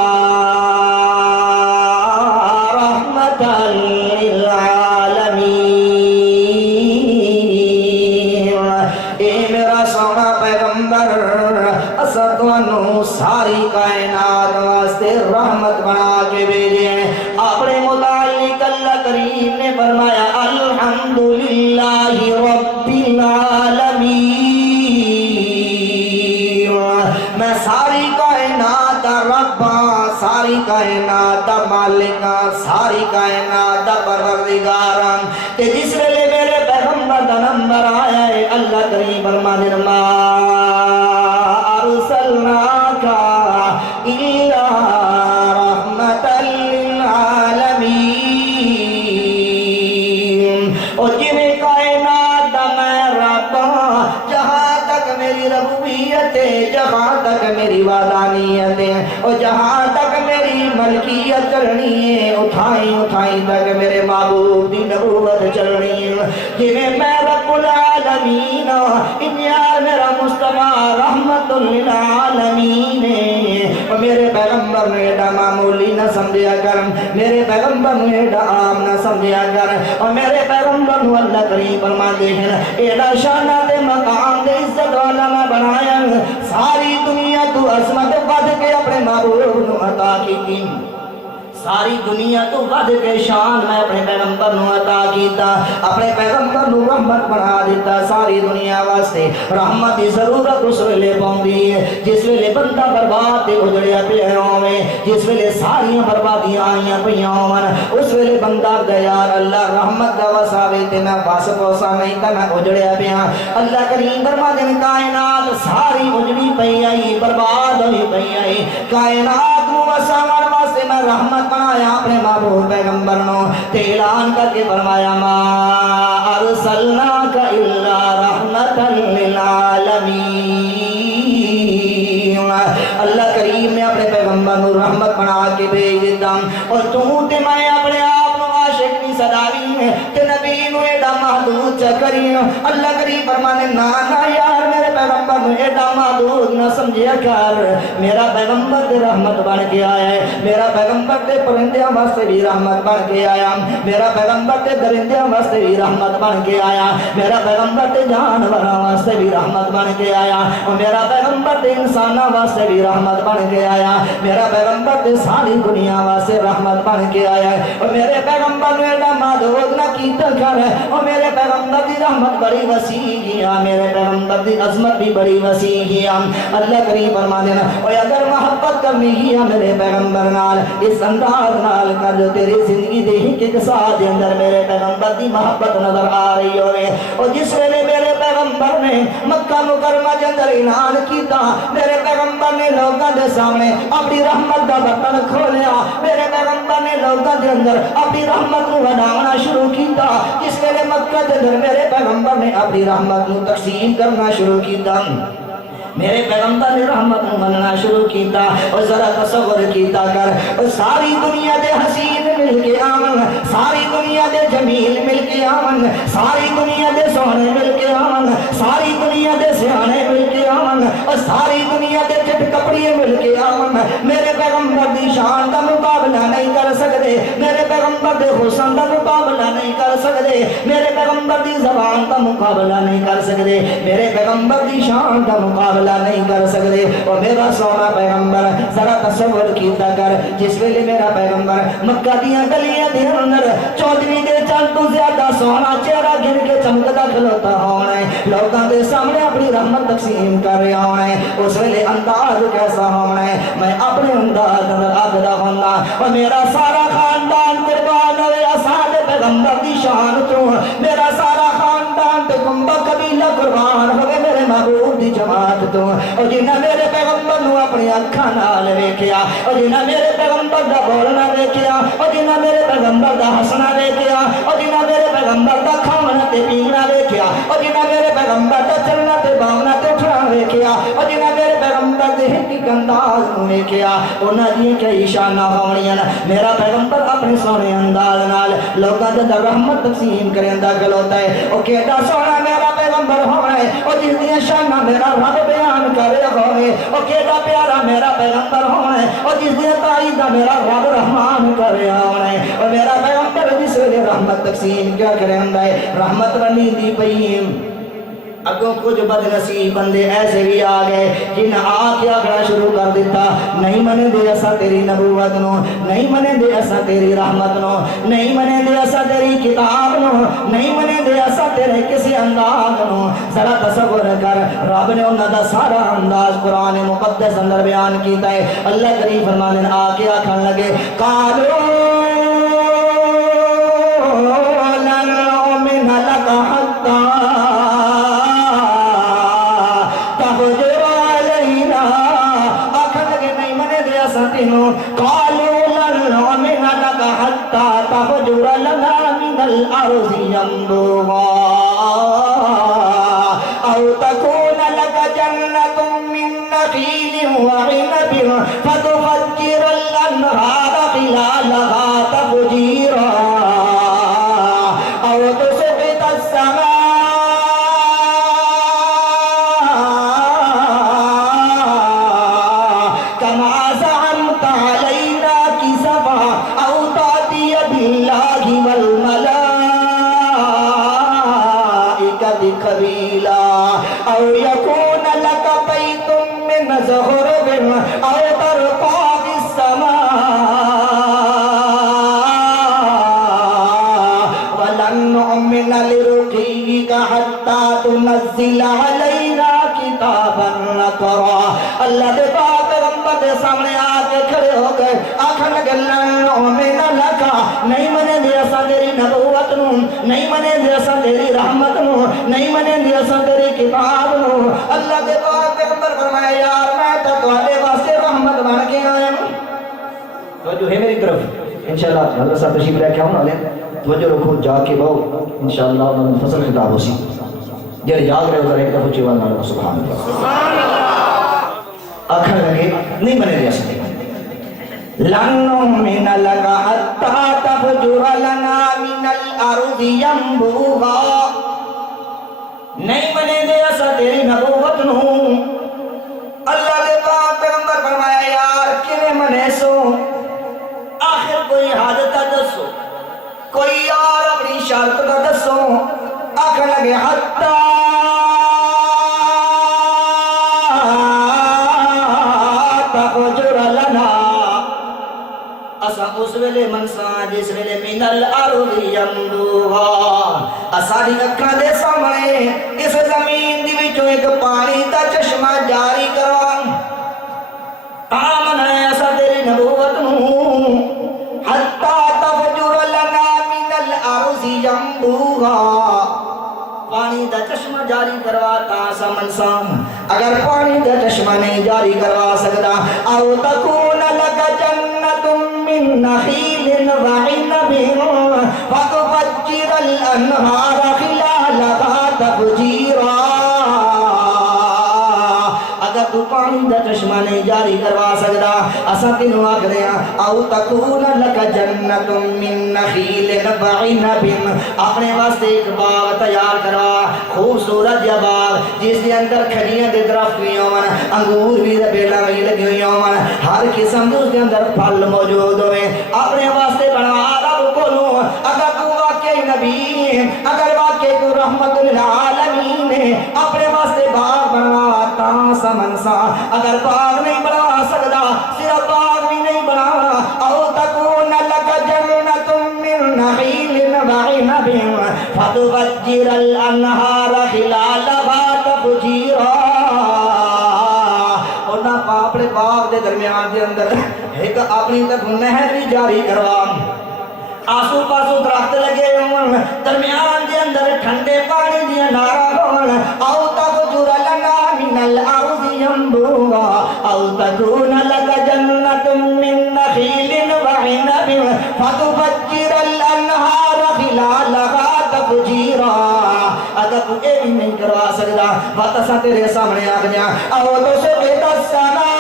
ساری کائنات واسطے رحمت بنا کے بھیجے ہیں اپنے متعلق اللہ کریم نے فرمایا الحمدللہ رب العالمین میں ساری کائنات رب ساری کائنات مالک ساری کائنات پروردگار کہ جس ویلے میرے پیغمبر دا نمبر آیا ہے اللہ کریم فرمانے أرسلناك إلا رحمة للعالمين اور جنہیں کائنات میں رب جہاں تک میری ربوبیت ہے جہاں تک میری وحدانیت ہے اور جہاں تک میری ملکیت چلنی ہے اٹھائیں تک میرے محبوب دی نبوت چلنی ہے جنہیں میں رب العالمین انیار میرا مصطفیٰ رحمت للعالمین اور میرے پیغمبر نے ایڈا معمولی نہ سمجھیا کر میرے پیغمبر نے ایڈا عام نہ سمجھیا کر اور میرے پیغمبر نے اللہ کریم فرماتے ہیں ایڈا شانہ دے مقام دے عزت والا میں بنایا ساری دنیا تو عظمت ود کے اپنے محبوب نو عطا کی ساری دنیا تو ود کے شان میں اپنے پیغمبر نو عطا کیتا اپنے پیغمبر نو رحمت بنا دیتا ساری دنیا واسطے رحمت دی ضرورت اس ویلے پاؤندی ہے جس ویلے بندہ برباد تے اجڑیا پیا ہوے جس ویلے ساری بربادیاں آئیاں پیاں ہون اس ویلے بندہ کہ یار اللہ رحمت دا وساوے تے میں بس پوسا نہیں تے میں اجڑیا پیا اللہ کریم فرماتے ہیں کائنات ساری اجڑی پئی آئی برباد ہوئی پئی آئی کائنات نو وساون واسطے میں رحمت بنایا اپنے محبوب پیغمبر نو تے اعلان کر کے فرمایا ما ارسلناک الا رحمتا للعالمین اللہ کریم نے اپنے پیغمبر نو رحمت بنا کے بھیج دیتا اور تو تے میں اپنے آپ نو عاشق نہیں صداوی تے نبی نو ایڈا محدود چکری اللہ کریم فرمانے نا نا یار میرے پیغمبر نے ایڈا محدود نہ سمجھیا کر میرا پیغمبر دے رحمت بن کے آیا ہے میرا پیغمبر دے پرندیاں واسطے بھی رحمت بن کے آیا میرا پیغمبر دے درندیاں واسطے بھی رحمت بن کے آیا میرا پیغمبر دے جانوراں واسطے بھی رحمت بن کے آیا اور میرا پیغمبر دے انساناں واسطے بھی رحمت بن کے آیا میرا پیغمبر دے ساری دنیا واسطے رحمت بن کے آیا اور میرے پیغمبر نے ایڈا محدود نہ کیتا کر اور میرے پیغمبر دی رحمت بڑی وسیع ہے میرے پیغمبر دی عظمت بھی بڑی وسیع ہے اللہ کریم فرمانے نا اور اگر محبت کرنی ہے میرے پیغمبر نال اس انداز نال کر جو تیری زندگی دے ہی کے ساتھ اندر میرے پیغمبر دی محبت نظر آ رہی ہوئے اور جس ویلے میرے پیغمبر نے مکہ مکرمہ کے اندر اعلان کیتا میرے پیغمبر نے لوگوں دے سامنے اپنی رحمت دا برتن کھولیا میرے پیغمبر نے لوگوں دے اندر اپنی رحمت کو بنانا شروع کیتا جس ویلے مکہ دے اندر میرے پیغمبر نے اپنی رحمت کو تقسیم کرنا شروع کیتا میرے پیغمبر نے رحمت مننا شروع کیتا اور ذرا تصور کیتا کر اور ساری دنیا دے حسین مل کے آمن ساری دنیا دے جمیل مل کے آمن ساری دنیا دے سونے مل کے آمن ساری دنیا دے سیانے مل کے آمن اور ساری دنیا دے چٹ کپڑیے مل کے آمن میرے پیغمبر دی شان دا مقابلہ نہیں کر سکتے میرے پیغمبر دے حسن دا مقابلہ نہیں کر سکتے میرے پیغمبر دی زبان دا مقابلہ نہیں کر سکتے میرے پیغمبر دی شان دا مقابلہ نہیں کر سکتے اور میرا سونا پیغمبر ذرا تصور کیتا کر جس ویلے میرا پیغمبر مکہ دیاں گلیاں دے اندر چودھویں دے چند تو زیادہ سونا چہرہ گر کے چمکدا کھلوتا ہونا ہے لوگوں کے سامنے اپنی رحمت تقسیم کر رہا ہونا ہے اس ویلے انداز کیسا ہونا ہے میں اپنے انداز اندر آگدا ہونا اور میرا سارا خاندان قربان ہوئے اساد پیغمبر دی شان تو میرا سارا خاندان تے کنبہ قبیلہ قربان ہوئے میرے محبوب دی جماعت تو اور جنہاں میرے پیغمبر نو اپنی اکھاں نال ویکھیا اور جنہاں میرے پیغمبر دا بولنا ویکھیا اور جنہاں میرے پیغمبر دا ہسنا ویکھیا اور جنہاں میرے پیغمبر دا کھانا تے پینا ویکھیا اور جنہاں میرے پیغمبر دا چلنا تے باونا تے اٹھنا ویکھیا اور جنہاں میرے پیغمبر دے حقیقت انداز نو ویکھیا انہاں دی کئی شاناں ہونیاں میرا پیغمبر اپنے سونے انداز نال لوکاں دے رحمت تقسیم کریندا کھلوتا ہے او کیڑا سونا میرا پیغمبر ہونا ہے اور جس دی شاناں میرا رب بیان کرے ہوئے اور کیڑا پیارا میرا پیغمبر ہونا ہے اور جس دی تائید میرا رب رحمان کرے ہونا ہے اور میرا پیغمبر جس ویلے رحمت تقسیم کیا کریندا ہے رحمت رنی دی پئی اگوں کچھ بد نصیب بندے ایسے بھی آ گئے جنہیں آ کے آکڑا شروع کر دیتا نہیں منے دے ایسا تیری نبوت نو نہیں منے دے ایسا تیری رحمت نو نہیں منے دے ایسا تیری کتاب نو نہیں منے دے ایسا تیرے کسی انداز نو ذرا تصور کر رب نے انہاں دا سارا انداز قرآن مقدس اندر بیان کیتا ہے اللہ کریم فرمانے آ کے آکھن لگے قالوا لن نؤمن لك حتى قالوا لن نؤمن لك حتى تفجر لنا من الأرض ينبوعا أو تكون لك جنة من نخيل وعنب فتفجر الأنهار خلالها تفجيرا أو تسقط السماء أو يكون لك بيت من زخرف أو ترقى في السماء ولن نؤمن لرقيك حتى تنزل علينا كتابا نقرأ اللہ دے پاک پیغمبر دے سامنے آ کے کھڑے ہو گئے آخر لگے لن نؤمن لك نہیں منے دے ایسا تیری نبوت نو نہیں منے دے ایسا تیری رحمت نو نہیں منے دے ایسا تیری کتاب نو اللہ دے پاک پیغمبر فرمایا یار میں تو تواڈے واسطے رحمت بن کے آیا ہوں توجہ ہے میری طرف انشاءاللہ حضرت صاحب تشریف لے کے آؤں والے توجہ رکھو جا کے بہو انشاءاللہ انہوں نے فصل خطاب ہو سی جب یاد رہے ادھر ایک دفعہ چیوان نالو سبحان اللہ آخر لگے نہیں منے دے ایسا لن نؤمن لك حتى تفجر لنا من الارض ينبوعا نہیں منے دے اسا تیری نبوت نو اللہ دے پاک پیغمبر فرمایا یار کیویں منے سو آخر کوئی حد تا دسو کوئی یار اپنی شرط تا دسو آخر لگے حتی تفجر لنا اسا اس ویلے منسا جس ویلے من الارض ينبوعا اساڑی اکھاں دے سامنے اس زمین دی وچوں ایک پانی دا چشمہ جاری کراں آمن ہے اسا تیری نبوت نو حتی تفجر لنا من الارض ينبوعا پانی دا چشمہ جاری کرواتا سا منسام اگر پانی دا چشمہ نہیں جاری کروا سکتا او تکون لک جنت من نخیل وعنب فتفجر الانہار خلالها تفجیرا اگر تو پانی دا چشمہ نہیں جاری کروا سکتا اسا تینوں آکھدے ہاں او تکون لک جنت من نخیل وعنب اپنے واسطے ایک باغ تیار کروا خوبصورت یا باغ جس کے اندر کھجیاں دے درخت بھی ہون انگور بھی دے بیلاں بھی لگی ہوئی ہون ہر قسم دے اس کے اندر پھل موجود ہوئے اپنے واسطے بنوا رب کولوں اگر تو واقعی نبی اگر واقعی تو رحمت للعالمین اپنے واسطے باغ بنوا تا سمنسا اگر باغ نہیں بنا سکتا صرف باغ بھی نہیں بنانا او تکون لک جنت من نخیل وعنب فتفجر الانہار خلالها تفجیرا انہاں اپنے باغ دے درمیان دے اندر ایک اپنی طرف نہر بھی جاری کروا آسو پاسو درخت لگے ہون درمیان دے اندر ٹھنڈے پانی دیا نارا ہون او تفجر لنا من الارض ينبوعا او تکون لک جنت من نخیل وعنب فتفجر الانہار خلالها تفجیرا اگر تو اے بھی نہیں کروا سکتا بات اسا تیرے سامنے آگیا او تو سبت السماء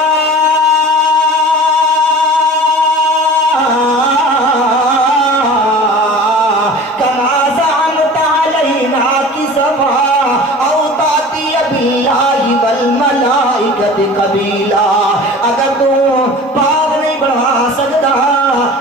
کما زعمت علینا کسفا او تاتی باللہ والملائکت قبیلا اگر تو باغ نہیں بنوا سکتا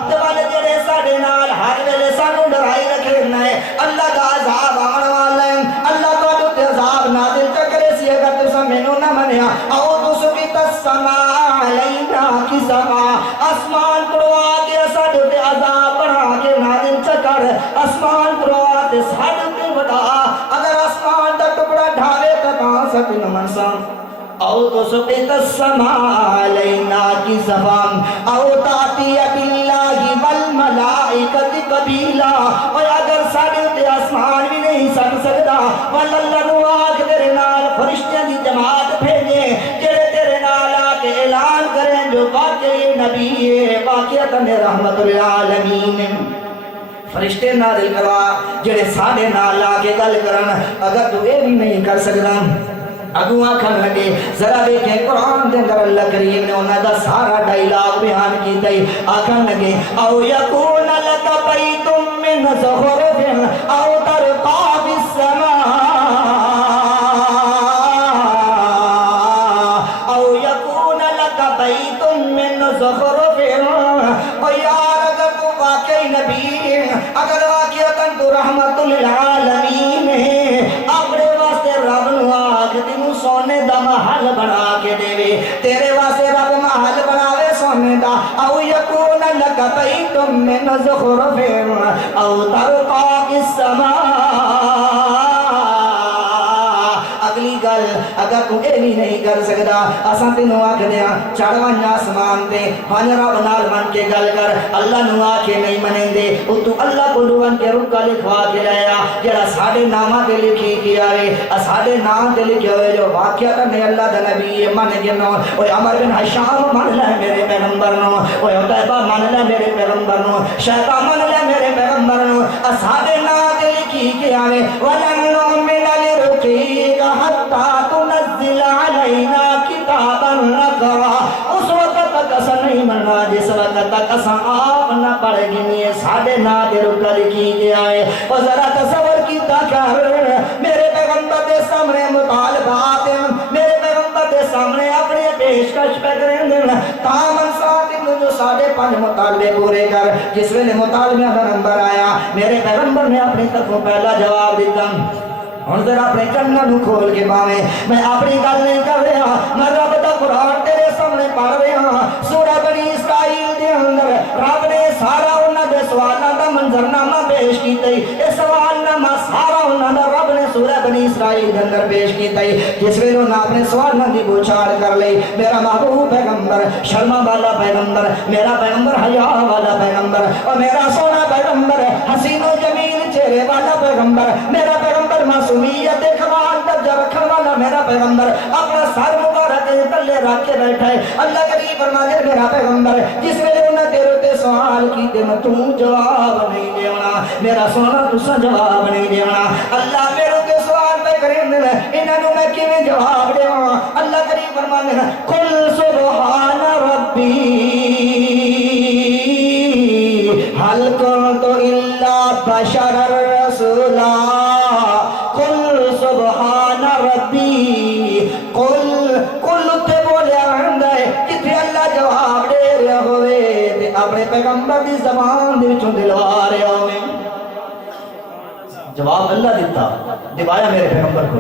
تو والے جڑے ساڑے نال ہر ویلے سانو ڈرائی رکھے نئے اللہ کا عذاب آن والا ہے اللہ تو جو عذاب نازل چکرے سی اگر تو سمینو نہ منیا او تو سبیت السماء علینا کی سما اسمان پروا کے ساڑے تے عذاب بڑھا کے نازل چکر اسمان پروا کے ساڑے تے بڑھا اگر اسمان دا ٹکڑا ڈھاوے تو کہاں سکن منسا او تو سبیت السماء علینا کی سفام او تاتی باللہ والملائکت قبیلا اور اگر ساڑے تے آسمان بھی نہیں سن سکتا واللہ نواق تیرے نال فرشتیں دی جماعت بھیجے جڑے تیرے نال آکے اعلان کریں جو واقعی نبی ہے واقعتاً رحمت العالمین فرشتے نازل کروا جڑے ساڑے نال آکے گل کرن اگر تو اے بھی نہیں کر سکتا اگو آکھن لگے ذرا دیکھیں قرآن دے اندر اللہ کریم نے انہاں دا سارا ڈائلاگ بیان کیتا ہے آکھن لگے او یکون لک بیت من زخرف او ترقا فی السماء او یکون لک بیت من زخرف او یار اگر تو واقعی نبی اگر واقعتاً تو رحمت للعالمین اپنے واسطے رب نو آکھ تینوں سونے دا محل بنا کے دے تیرے واسطے رب محل بناوے سونے دا او یکون لک بیت من زخرف او ترقا فی السماء اگلی گل اگر تو اے بھی نہیں کر سکتا اساں تینوں آکھ دیاں چڑھ ون آسمان تے ون رب نال من کے گل کر اللہ نو آکھے نہیں منیں دے او تو اللہ کو ون کے رکا لکھوا کے لایا جڑا ساڈے ناماں تے لکھی کیا ہے ساڈے نام تے لکھے ہوئے جو واقعہ نے اللہ دا نبی من گنو اوے عمر بن ہشام من لے میرے پیغمبر نو اوے عتیبہ من لے میرے پیغمبر نو شیطان من لے میرے پیغمبر نو ساڈے نام تے لکھی کیا ہے ولن نؤمن لرقیک حتی تنزل علینا کتابا نقرا اس وقت تک اسا نہیں مننا جس وقت اساں آپ نہ پڑھ گئے ساڈے نا دے رکل کی گیا ہے او ذرا تصور کیتا کر میرے پیغمبر دے سامنے مطالبات ہیں میرے پیغمبر دے سامنے اپنے پیشکش پہ کریں دن تامن ساتھ جو ساڑھے 5 مطالبے پورے کر جس ویلے مطالبے کا نمبر آیا میرے پیغمبر نے اپنی طرفوں پہلا جواب دیتا ہن ذرا اپنے کناں نوں کھول کے باویں میں اپنی گل نہیں کر رہا میں رب دا قرآن تیرے سامنے پڑھ رہا سورہ بنی اسرائیل دے اندر رب نے سارا انہاں دے سوالاں دا منظرنامہ پیش کیتا اے سوال نامہ سارا انہاں دا رب نے سورہ بنی اسرائیل دے اندر پیش کیتا جس ویلے انہاں اپنے سوالاں دی بوچھاڑ کر لئی میرا محبوب پیغمبر شرما والا پیغمبر میرا پیغمبر حیا والا پیغمبر اور میرا سونا پیغمبر حسین و جمیل چہرے والا پیغمبر میرا پیغمبر معصومیت کمال درجہ رکھنے والا میرا پیغمبر اپنا سر مبارک تلے رکھ کے بیٹھا ہے اللہ کریم فرماتے میرا پیغمبر جس ویلے انہاں تیرے تے سوال کیتے میں تو جواب نہیں دینا میرا سونا تساں جواب نہیں دینا اللہ میرے تے سوال پہ کریں انہاں نوں میں کیویں جواب دیواں اللہ کریم فرماتے ہیں قل سبحان ربی هل كنت إلا بشرا رسولا قل سبحان ربی قل تے بولیا رہندا ہے کتے اللہ جواب دے رہا ہوئے تے اپنے پیغمبر دی زبان دے وچوں دلوا رہا ہوئے جواب اللہ دیتا دوایا میرے پیغمبر کو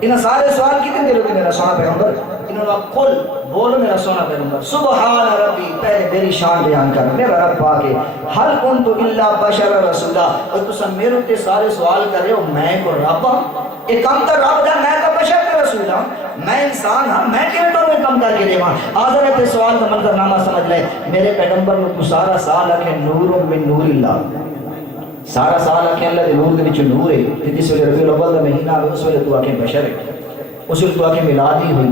انہاں سارے سوال کیتے دے لوگ میرا سونا پیغمبر انہوں نے قل بول میرا سونا پیغمبر سبحان ربی پہلے میری شان بیان کر میرا رب پاکے حل کنت الا بشر رسولا اور تسا میرے تے سارے سوال کر رہے ہو میں کو رب ہاں ایک کام تو رب دا میں تو بشر کا رسول ہاں میں انسان ہاں میں کیوں تو میں کم کر کے دیواں آخر تے سوال کا منظرنامہ سمجھ لے میرے پیغمبر نے تو سارا سال آکھے نور من نور اللہ سارا سال آکھے اللہ دے نور دے وچ نور ہے تے جس ویلے ربیع الاول دا مہینہ آوے اس ویلے تو آکھے بشر ہے اس وقت تو آکے میلاد ہی ہوئی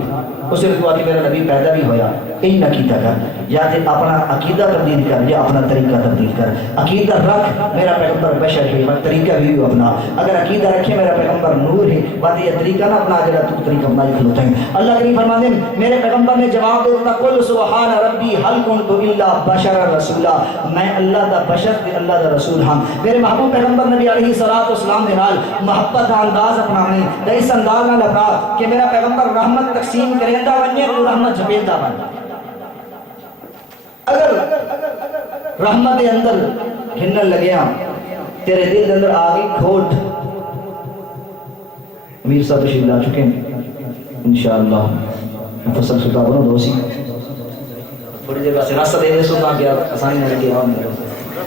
اس وقت تو آکے میرا نبی پیدا بھی ہویا یہی عقیدہ کر یا تے اپنا عقیدہ تبدیل کر یا اپنا طریقہ تبدیل کر عقیدہ رکھ میرا پیغمبر بشر ہے اور طریقہ بھی اپنا اگر عقیدہ رکھے میرا پیغمبر نور ہے بات یہ طریقہ نہ اپنا جڑا تو طریقہ اپنا کھلوتا ہے اللہ کریم فرماتے ہیں میرے پیغمبر نے جواب دے دیتا قل سبحان ربی حل کنت الا بشر رسولا میں اللہ دا بشر تے اللہ دا رسول ہاں میرے محبوب پیغمبر نبی علیہ الصلوۃ والسلام دے نال محبت دا انداز اپنانے تے اس انداز نال اپنا کہ میرا پیغمبر رحمت تقسیم کریندا ونجے تو رحمت جھپیندا بن اگر رحمت دے اندر ہنن لگیا تیرے دل دے اندر آ گئی کھوٹ امیر صاحب تشریف لا چکے ہیں انشاءاللہ مفصل خطاب نہ دوسی تھوڑی دیر واسطے راستہ دے سو تاکہ آسانی نہ لگے